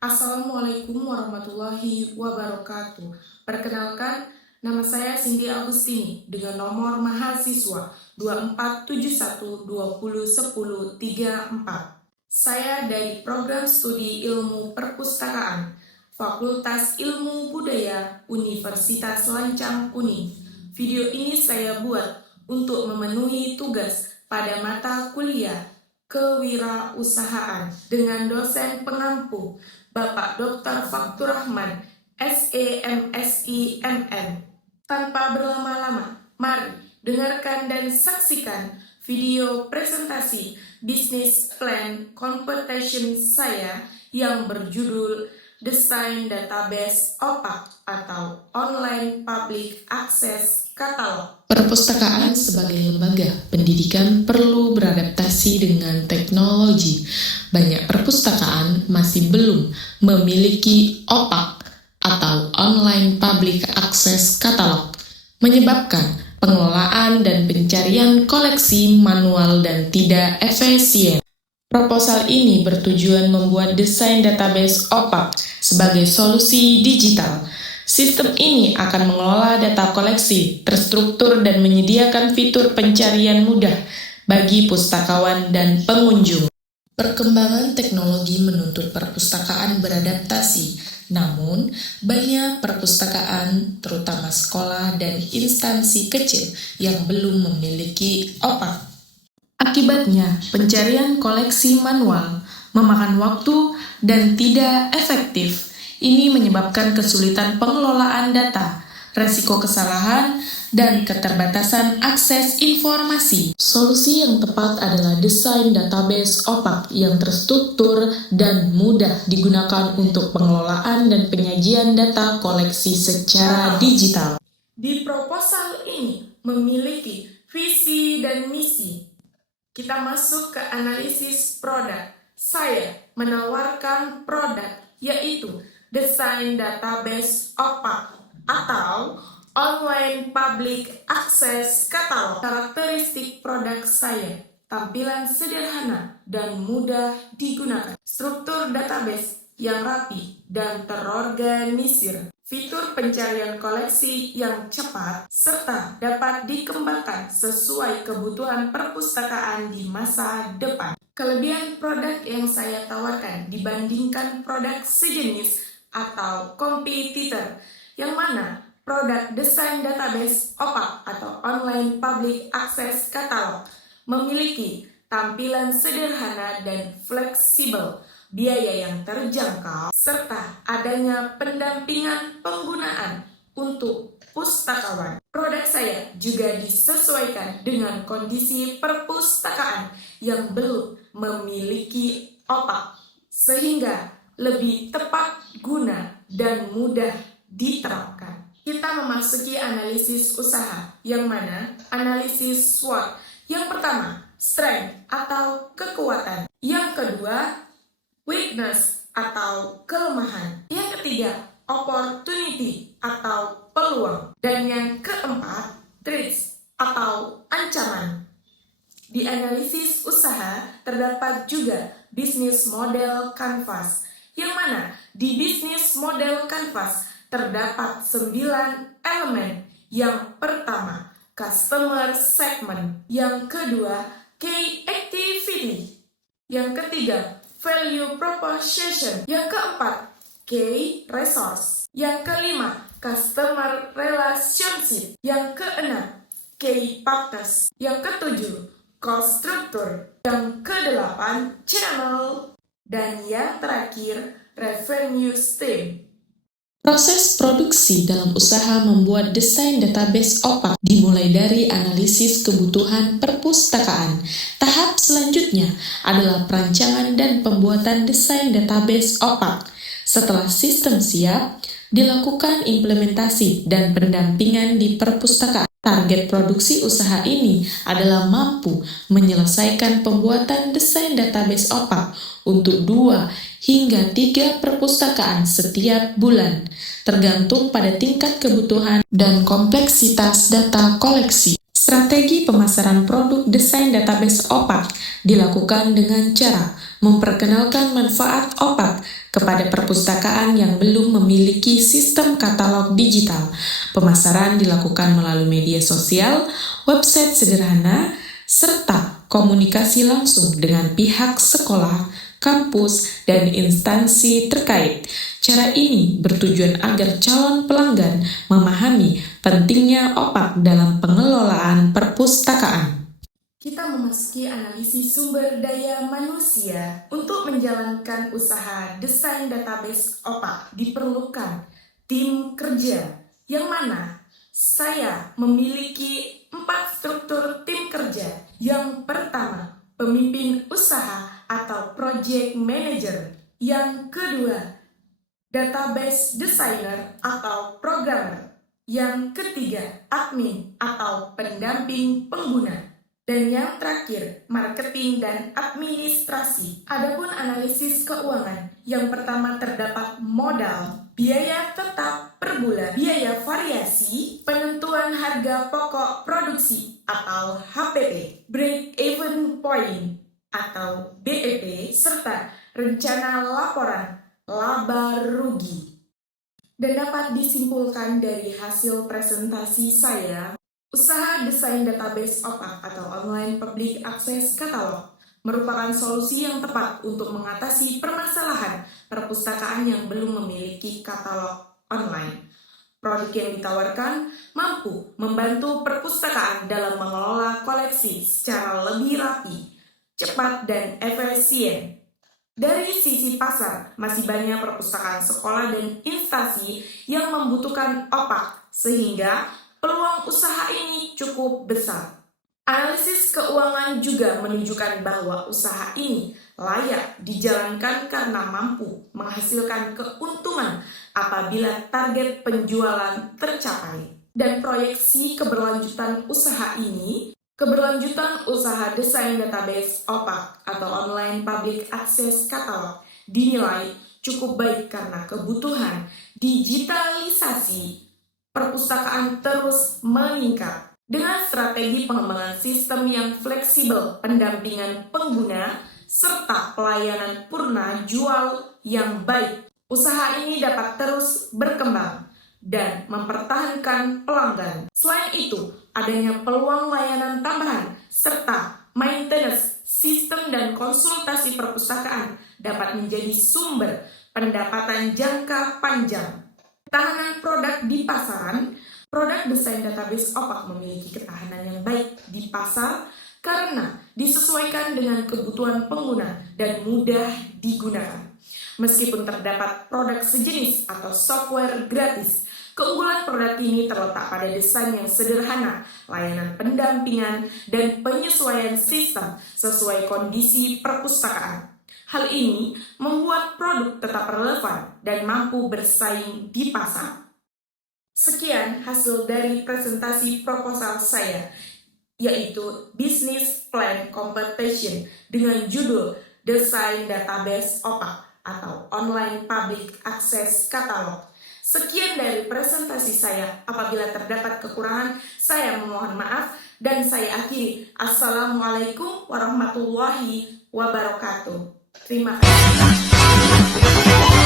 Assalamualaikum warahmatullahi wabarakatuh. Perkenalkan, nama saya Cindy Agustini dengan nomor mahasiswa 2471201034. Saya dari Program Studi Ilmu Perpustakaan, Fakultas Ilmu Budaya Universitas Lancang Kuning. Video ini saya buat untuk memenuhi tugas pada mata kuliah Kewirausahaan dengan dosen pengampu Bapak Dr. Faktur Rahman, SEMSI MN. Tanpa berlama-lama, mari dengarkan dan saksikan video presentasi Business Plan Competition saya yang berjudul Desain Database OPAC atau Online Public Access Catalog. Perpustakaan sebagai lembaga pendidikan perlu beradaptasi dengan teknologi. Banyak perpustakaan masih belum memiliki OPAC atau Online Public Access Catalog, menyebabkan pengelolaan dan pencarian koleksi manual dan tidak efisien. Proposal ini bertujuan membuat desain database OPAC sebagai solusi digital. Sistem ini akan mengelola data koleksi terstruktur dan menyediakan fitur pencarian mudah bagi pustakawan dan pengunjung. Perkembangan teknologi menuntut perpustakaan beradaptasi, namun banyak perpustakaan, terutama sekolah dan instansi kecil yang belum memiliki OPAC. Akibatnya, pencarian koleksi manual memakan waktu dan tidak efektif. Ini menyebabkan kesulitan pengelolaan data, resiko kesalahan, dan keterbatasan akses informasi. Solusi yang tepat adalah desain database OPAC yang terstruktur dan mudah digunakan untuk pengelolaan dan penyajian data koleksi secara digital. Di proposal ini memiliki visi dan misi. Kita masuk ke analisis produk. Saya menawarkan produk yaitu desain database OPAC atau Online Public Access Catalog. Karakteristik produk saya, tampilan sederhana dan mudah digunakan, struktur database yang rapi dan terorganisir, fitur pencarian koleksi yang cepat, serta dapat dikembangkan sesuai kebutuhan perpustakaan di masa depan. Kelebihan produk yang saya tawarkan dibandingkan produk sejenis atau kompetitor, yang mana produk desain database OPAC atau Online Public Access Catalog memiliki tampilan sederhana dan fleksibel, biaya yang terjangkau, serta adanya pendampingan penggunaan untuk pustakawan. Produk saya juga disesuaikan dengan kondisi perpustakaan yang belum memiliki OPAC, sehingga lebih tepat guna dan mudah diterapkan. Kita memasuki analisis usaha, yang mana analisis SWOT. Yang pertama, strength atau kekuatan. Yang kedua, weakness atau kelemahan. Yang ketiga, opportunity atau peluang. Dan yang keempat, threats atau ancaman. Di analisis usaha terdapat juga business model canvas, yang mana di bisnis model canvas terdapat 9 elemen. Yang pertama, customer segment. Yang kedua, key activity. Yang ketiga, value proposition. Yang keempat, key resource. Yang kelima, customer relationship. Yang keenam, key partners. Yang ketujuh, cost structure. Yang kedelapan, channel. Dan yang terakhir, revenue stream. Proses produksi dalam usaha membuat desain database OPAC dimulai dari analisis kebutuhan perpustakaan. Tahap selanjutnya adalah perancangan dan pembuatan desain database OPAC. Setelah sistem siap, dilakukan implementasi dan pendampingan di perpustakaan. Target produksi usaha ini adalah mampu menyelesaikan pembuatan desain database OPAC untuk 2 hingga 3 perpustakaan setiap bulan, tergantung pada tingkat kebutuhan dan kompleksitas data koleksi. Strategi pemasaran produk desain database OPAC dilakukan dengan cara memperkenalkan manfaat OPAK kepada perpustakaan yang belum memiliki sistem katalog digital. Pemasaran dilakukan melalui media sosial, website sederhana, serta komunikasi langsung dengan pihak sekolah, kampus, dan instansi terkait. Cara ini bertujuan agar calon pelanggan memahami pentingnya OPAK dalam pengelolaan perpustakaan. Kita memasuki analisis sumber daya manusia. Untuk menjalankan usaha desain database OPAK diperlukan tim kerja, yang mana saya memiliki 4 struktur tim kerja. Yang pertama, pemimpin usaha atau project manager. Yang kedua, database designer atau programmer. Yang ketiga, admin atau pendamping pengguna. Dan yang terakhir, marketing dan administrasi. Adapun analisis keuangan, yang pertama terdapat modal, biaya tetap per bulan, biaya variasi, penentuan harga pokok produksi atau HPP, break-even point atau BEP, serta rencana laporan laba rugi. Dan dapat disimpulkan dari hasil presentasi saya, usaha desain database OPAK atau Online Public Access Catalog merupakan solusi yang tepat untuk mengatasi permasalahan perpustakaan yang belum memiliki katalog online. Produk yang ditawarkan mampu membantu perpustakaan dalam mengelola koleksi secara lebih rapi, cepat, dan efisien. Dari sisi pasar, masih banyak perpustakaan sekolah dan instansi yang membutuhkan OPAK, sehingga peluang usaha ini cukup besar. Analisis keuangan juga menunjukkan bahwa usaha ini layak dijalankan karena mampu menghasilkan keuntungan apabila target penjualan tercapai. Dan proyeksi keberlanjutan usaha ini, keberlanjutan usaha desain database OPAK atau Online Public Access Catalog dinilai cukup baik karena kebutuhan digitalisasi perpustakaan terus meningkat. Dengan strategi pengembangan sistem yang fleksibel, pendampingan pengguna, serta pelayanan purna jual yang baik, usaha ini dapat terus berkembang dan mempertahankan pelanggan. Selain itu, adanya peluang layanan tambahan serta maintenance sistem dan konsultasi perpustakaan dapat menjadi sumber pendapatan jangka panjang. Ketahanan produk di pasaran, produk desain database OPAK memiliki ketahanan yang baik di pasar karena disesuaikan dengan kebutuhan pengguna dan mudah digunakan. Meskipun terdapat produk sejenis atau software gratis, keunggulan produk ini terletak pada desain yang sederhana, layanan pendampingan, dan penyesuaian sistem sesuai kondisi perpustakaan. Hal ini membuat produk tetap relevan dan mampu bersaing di pasar. Sekian hasil dari presentasi proposal saya, yaitu Business Plan Competition dengan judul Desain Database OPAK atau Online Public Access Catalog. Sekian dari presentasi saya. Apabila terdapat kekurangan, saya memohon maaf dan saya akhiri. Assalamualaikum warahmatullahi wabarakatuh. Terima kasih.